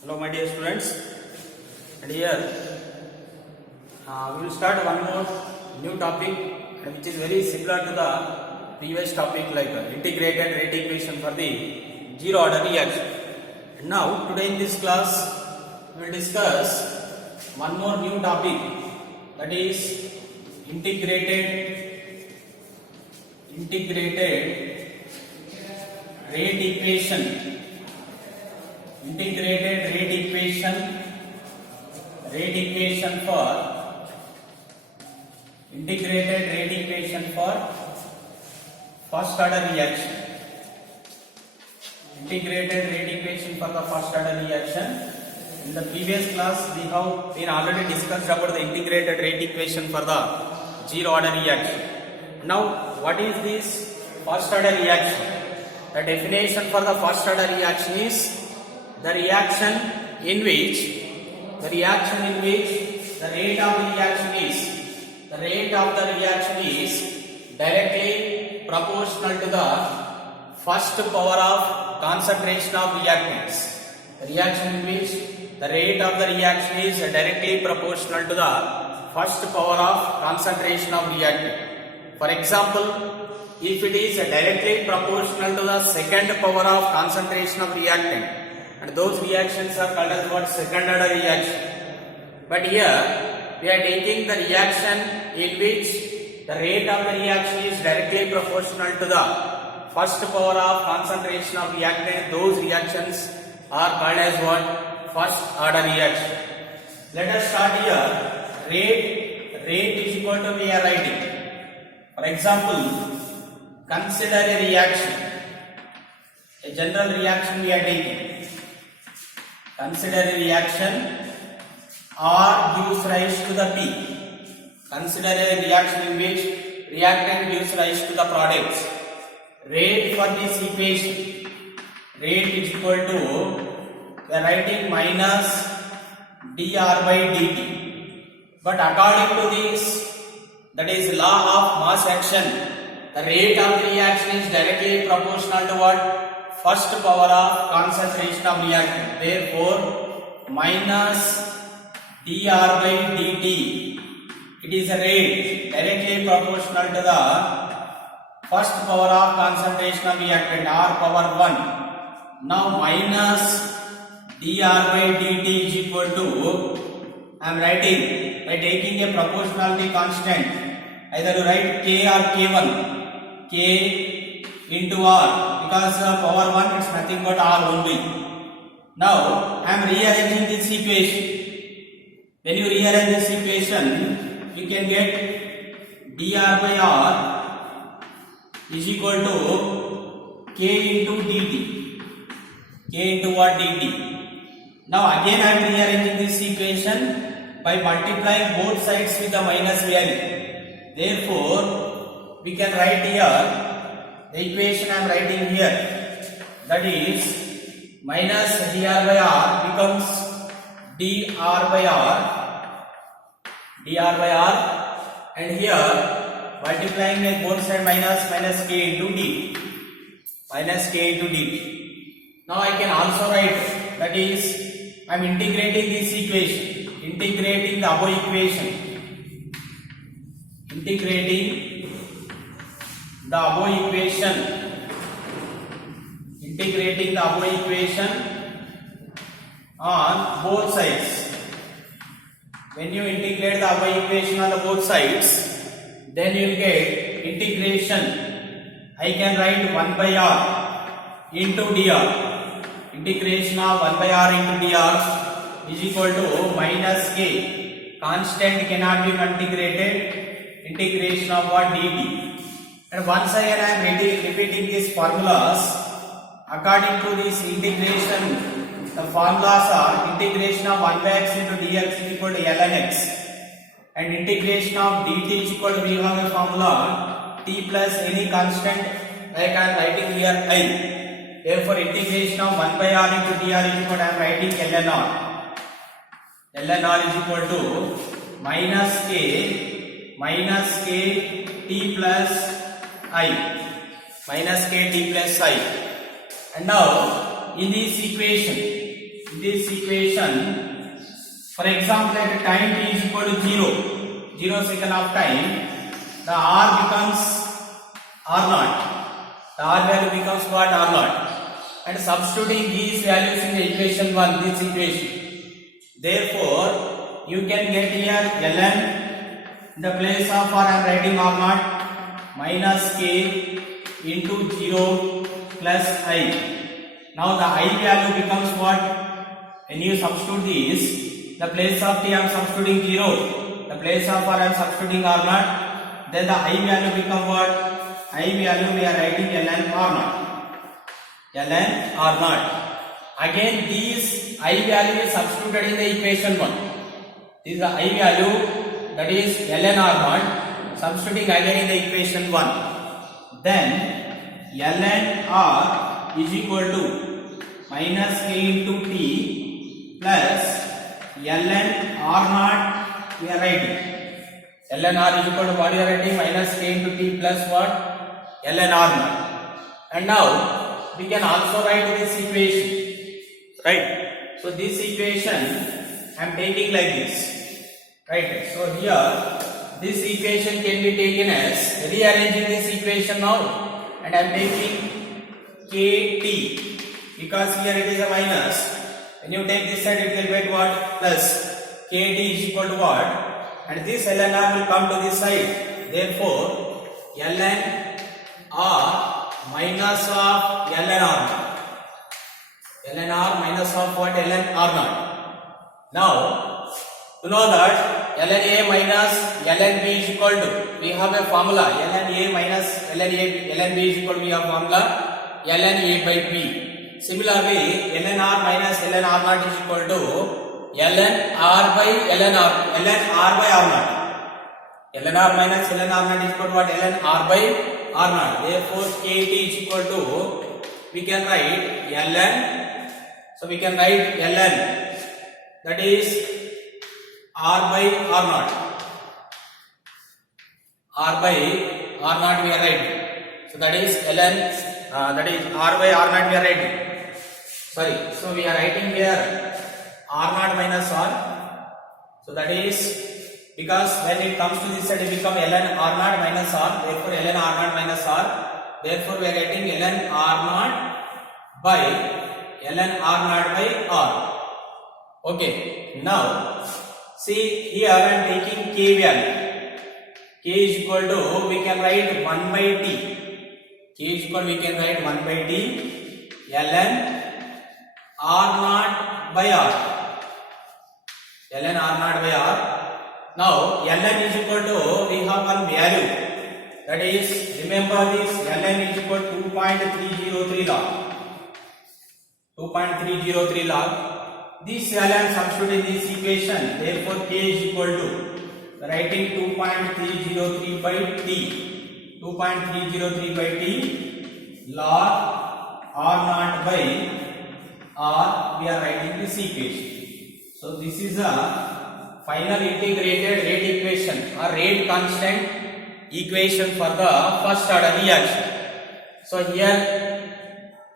Hello my dear students, and here we will start one more new topic which is very similar to the previous topic, like integrated rate equation for the zero order reaction. And now today in this class we will discuss one more new topic, that is integrated rate equation. Integrated rate equation for first order reaction. Integrated rate equation for the first order reaction. In the previous class we have been already discussed about the integrated rate equation for the zero order reaction. Now what is this first order reaction? The definition for the first order reaction is the reaction in which the rate of the reaction is directly proportional to the first power of concentration of reactants. The reaction in which the rate of the reaction is directly proportional to the first power of concentration of reactant. For example, if it is directly proportional to the second power of concentration of reactant, and those reactions are called as what? Second order reaction. But here we are taking the reaction in which the rate of the reaction is directly proportional to the first power of concentration of reactant. Those reactions are called as what? First order reaction. Let us start here. Rate is equal to, we are writing. For example, consider a reaction, a general reaction we are taking. Consider a reaction R gives rise to the P. Consider a reaction in which reactant gives rise to the products. Rate for this equation, rate is equal to, we are writing minus dR by dt. But according to this, that is law of mass action, the rate of the reaction is directly proportional to what? First power of concentration of reactant. Therefore, minus dR by dt, it is a rate directly proportional to the first power of concentration of reactant, R power 1. Now minus dR by dt is equal to, I am writing by taking a proportionality constant, either you write K or K1, K into R, because power 1 is nothing but R only. Now I am rearranging this equation. When you rearrange this equation, you can get dR by R is equal to K into dt. K into what? dt. Now again I am rearranging this equation by multiplying both sides with the minus value. Therefore, we can write here, the equation I am writing here, that is minus dR by R becomes dR by R, and here multiplying with both sides minus K into dt. Now I can also write, that is I am integrating this equation, integrating the above equation on both sides. When you integrate the above equation on the both sides, then you will get integration. I can write 1 by R into dr. Integration of 1 by R into dr is equal to minus K. Constant cannot be integrated. Integration of what? dt. And once again I am repeating these formulas. According to this integration, the formulas are integration of 1 by x into dx is equal to ln x, and integration of dt is equal to, we have a formula t plus any constant, like I am writing here I. Therefore, integration of 1 by r into dr is equal to, I am writing ln r. ln r is equal to minus k t plus I. And now in this equation this equation, for example, at time t is equal to 0 second of time, the r becomes r0. The r value becomes what? R0. And substituting these values in the equation 1, this equation. Therefore, you can get here ln. In the place of r, I am writing r0 minus k into 0 plus I. Now the I value becomes what? When you substitute this, the place of t I am substituting 0, the place of r I am substituting r0, then the I value become what? I value we are writing ln r0. ln r0. Again this I value is substituted in the equation 1. This is the I value, that is ln r0, substituting again in the equation 1. Then ln r is equal to minus k into t plus ln r0 we are writing. ln r is equal to what you are writing? Minus k into t plus what? ln r0. And now we can also write this equation, right? So this equation I am taking like this. Right, so here this equation can be taken as rearranging this equation now, and I am taking kt because here it is a minus. When you take this side, it will get what? Plus. Kt is equal to what? And this ln r will come to this side. Therefore, ln r minus of ln r. ln r minus of what? ln r0. Now, you know that ln a minus ln b is equal to, we have a formula, ln a minus ln b is equal to, we have formula ln a by b. Similarly, ln r minus ln r0 is equal to ln r by ln r by r0. ln r minus ln r0 is equal to what? ln r by r0. Therefore, kt is equal to, we can write ln, so we can write ln, that is r by r0. r by r0 we are writing. So that is ln, that is r by r0 we are writing. Sorry, so we are writing here r0 minus r. So that is because when it comes to this side, it becomes ln r0 minus r. Therefore, ln r0 minus r. Therefore, we are getting ln r0 by ln r0 by r. Okay, now see here I am taking k value. K is equal to, we can write 1 by t. K is equal to, we can write 1 by t ln r0 by r. ln r0 by r. Now ln is equal to, we have one value, that is, remember this, ln is equal to 2.303 log. 2.303 log. This value I am substituting in this equation. Therefore, k is equal to, writing 2.303 by t. 2.303 by t log r0 by r. We are writing this equation. So this is a final integrated rate equation or rate constant equation for the first order reaction. So here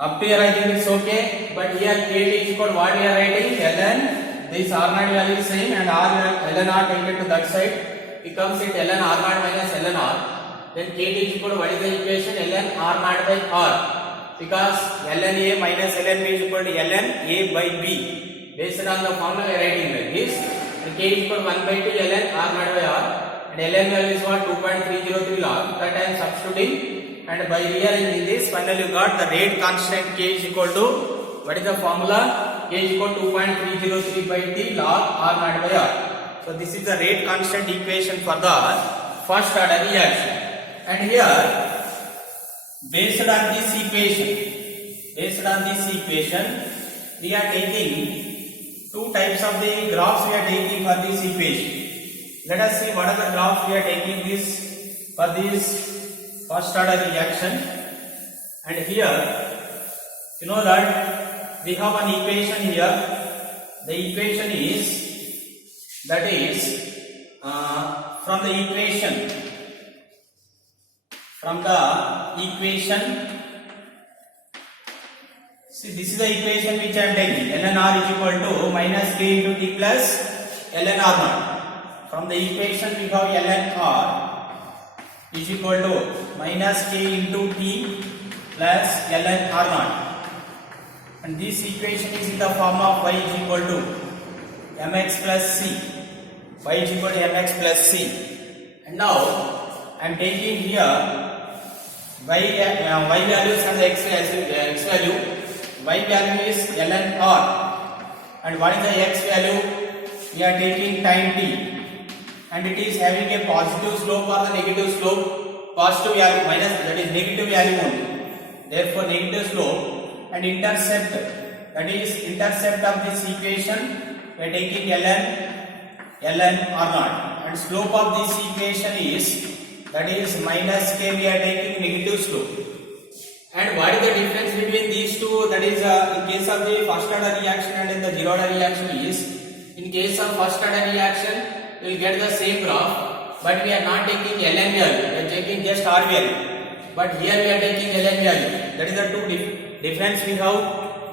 up to here I think it's okay, but here kt is equal to what we are writing? ln, this r0 value is same, and ln r taken to that side becomes it ln r0 minus ln r. Then kt is equal to what is the equation? ln r0 by r, because ln a minus ln b is equal to ln a by b. Based on the formula we are writing like this, and k is equal to 1 by 2 ln r0 by r, and ln value is what? 2.303 log. That I am substituting. And by rearranging this, finally you got the rate constant k is equal to, what is the formula? K is equal to 2.303 by t log r0 by r. So this is the rate constant equation for the first order reaction. And here, based on this equation, we are taking two types of the graphs we are taking for this equation. Let us see what are the graphs we are taking this for this first order reaction. And here, you know that we have an equation here. The equation is, that is from the equation See, this is the equation which I am taking. Ln r is equal to minus k into t plus ln r naught. From the equation we have ln r is equal to minus k into t plus ln r naught. And this equation is in the form of y is equal to mx plus c. Y is equal to mx plus c. And now I am taking here y values and the x value. Y value is ln r, and what is the x value? We are taking time t, and it is having a positive slope or the negative slope. Positive value minus, that is negative value only. Therefore negative slope. And intercept, that is intercept of this equation, we are taking ln r naught, and slope of this equation is, that is minus k, we are taking negative slope. And what is the difference between these two? That is in case of the first order reaction and in the zero order reaction is, in case of first order reaction we will get the same graph, but we are not taking ln value, we are taking just r value. But here we are taking ln value. That is the two difference we have.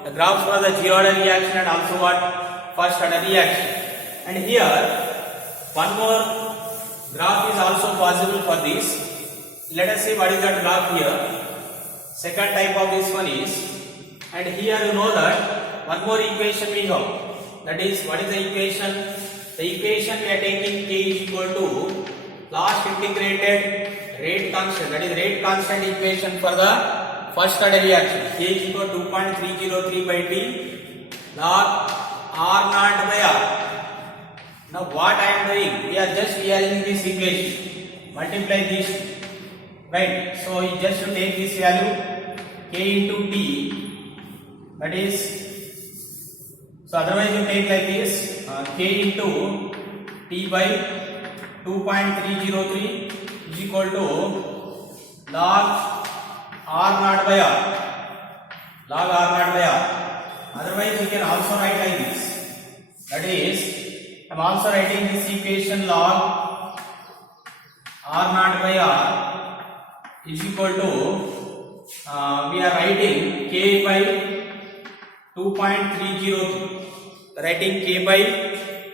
The graphs for the zero order reaction and also what first order reaction. And here one more graph is also possible for this. Let us see what is that graph here. Second type of this one is, and here you know that one more equation we have. That is, what is the equation? The equation we are taking k is equal to last integrated rate constant. That is rate constant equation for the first order reaction. K is equal to 2.303 by t log r naught by r. Now what I am doing? We are just rearranging this equation. Multiply this. Right, so you just take this value k into t, that is, so otherwise you take like this k into t by 2.303 is equal to log r naught by r, log r naught by r. Otherwise you can also write like this, that is, I am also writing this equation log r naught by r is equal to, we are writing k by 2.303, writing k by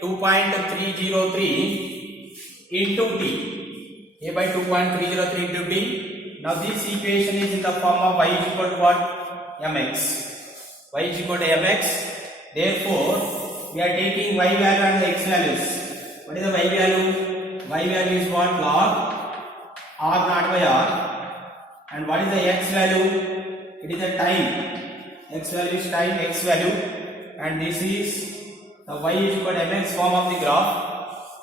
2.303 into t, k by 2.303 into t. Now this equation is in the form of y is equal to what? Mx. Y is equal to mx. Therefore we are taking y value and the x values. What is the y value? Y value is what? Log r naught by r. And what is the x value? It is the time. X value is time, x value. And this is the y is equal to mx form of the graph.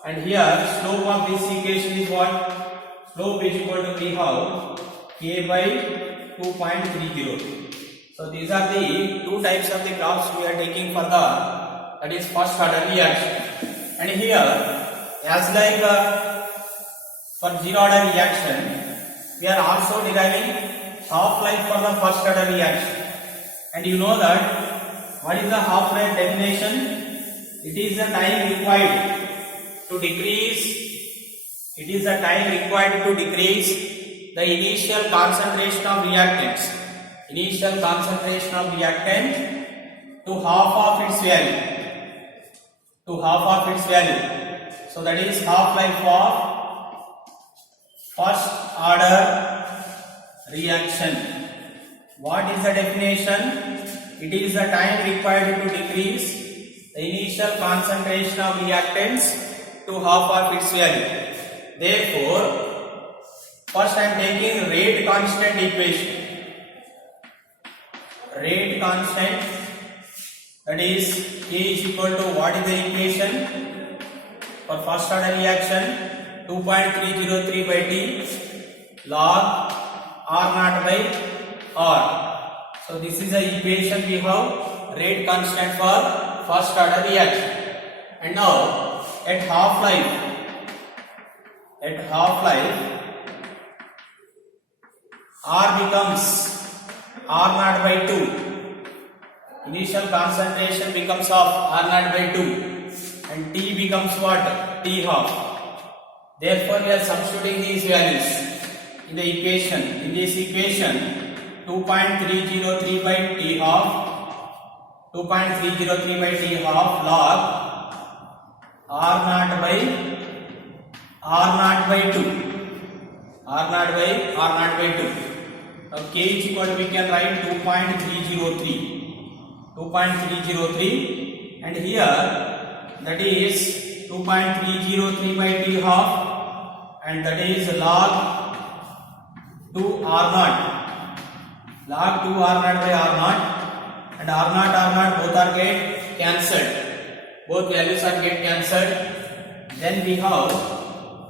And here slope of this equation is what? Slope is equal to we have k by 2.30. So these are the two types of the graphs we are taking for the, that is first order reaction. And here as like for zero order reaction, we are also deriving half-life for the first order reaction. And you know that what is the half-life definition? It is the time required to decrease, it is the time required to decrease the initial concentration of reactants, initial concentration of reactant to half of its value, to half of its value. So that is half-life of first order reaction. What is the definition? It is the time required to decrease the initial concentration of reactants to half of its value. Therefore, first I am taking rate constant equation. Rate constant, that is k is equal to, what is the equation for first order reaction? 2.303 by t log r naught by r. So this is the equation we have, rate constant for first order reaction. And now at half life r becomes r naught by 2. Initial concentration becomes of r naught by 2, and t becomes what? T half. Therefore, we are substituting these values in the equation. In this equation, 2.303 by t half 2.303 by T half log R naught by 2. R naught by 2. Now K is equal to, we can write 2.303 and here that is 2.303 by T half and that is log 2 R naught. Log 2 R naught by R naught and R naught both are get cancelled. Both values are get cancelled. Then we have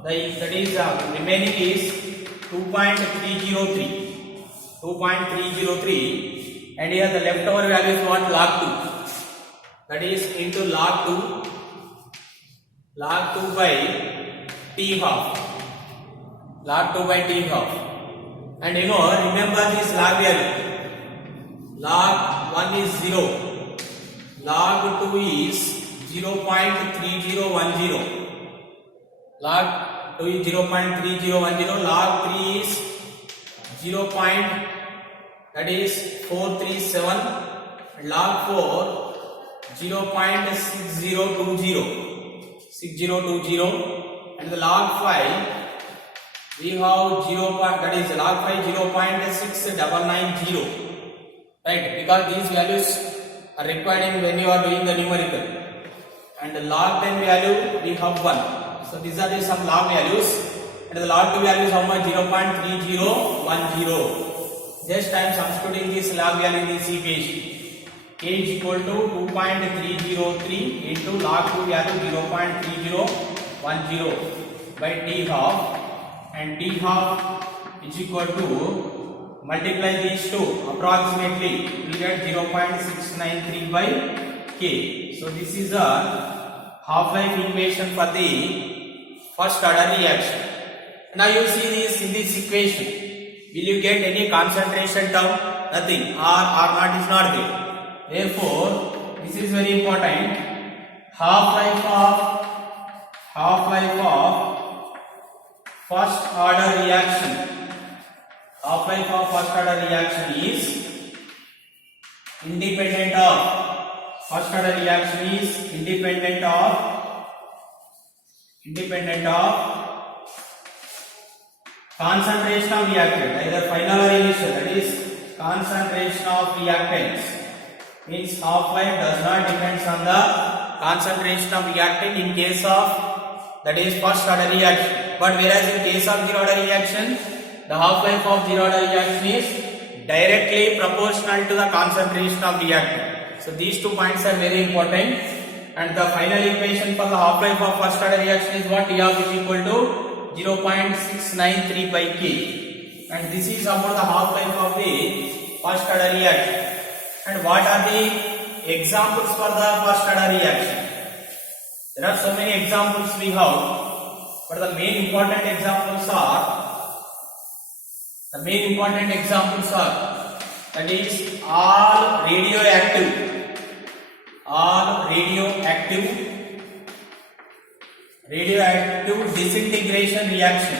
that is remaining is 2.303 and here the leftover value is what? Log 2. That is into log 2 by T half. Log 2 by T half. And remember this log value. Log 1 is 0. Log 2 is 0.3010. Log 2 is 0.3010. Log 3 is 437. And log 4 0.6020. And the log 5 we have that is log 5 0.6990. Right, because these values are required when you are doing the numerical. And the log 10 value we have 1. So these are some log values. And the log 2 value is how much? 0.3010. Just I am substituting this log value in this equation. K is equal to 2.303 into log 2 value 0.3010 by T half, and T half is equal to, multiply these two approximately, we get 0.693 by K. So this is a half-life equation for the first order reaction. Now you see this in this equation. Will you get any concentration term? Nothing. R naught is not there. Therefore, this is very important. Half-life of first order reaction. Half-life of first order reaction is independent of. First order reaction is independent of concentration of reactant, either final or initial. That is concentration of reactants. Means half-life does not depend on the concentration of reactant in case of that is first order reaction. But whereas in case of zero order reaction, the half-life of zero order reaction is directly proportional to the concentration of reactant. So these 2 points are very important. And the final equation for the half-life of first order reaction is what? T half is equal to 0.693 by K. And this is about the half-life of the first order reaction. And what are the examples for the first order reaction? There are so many examples we have, but the main important examples are that is all radioactive disintegration reaction.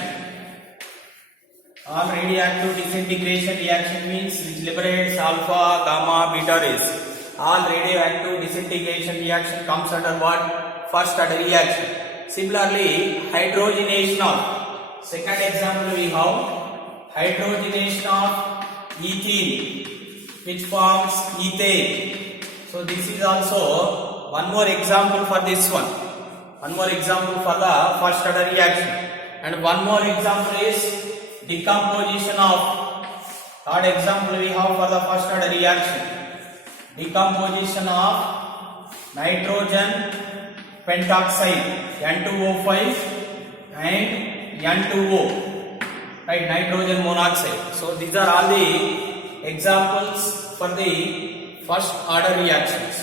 All radioactive disintegration reaction means which liberates alpha, gamma, beta rays. All radioactive disintegration reaction comes under what? First order reaction. Similarly, hydrogenation of, second example we have hydrogenation of ethene, which forms ethane. So this is also one more example for this one. One more example for the first order reaction. And one more example is decomposition of, third example we have for the first order reaction. Decomposition of nitrogen pentoxide N2O5 and N2O, right, nitrogen monoxide. So these are all the examples for the first order reactions.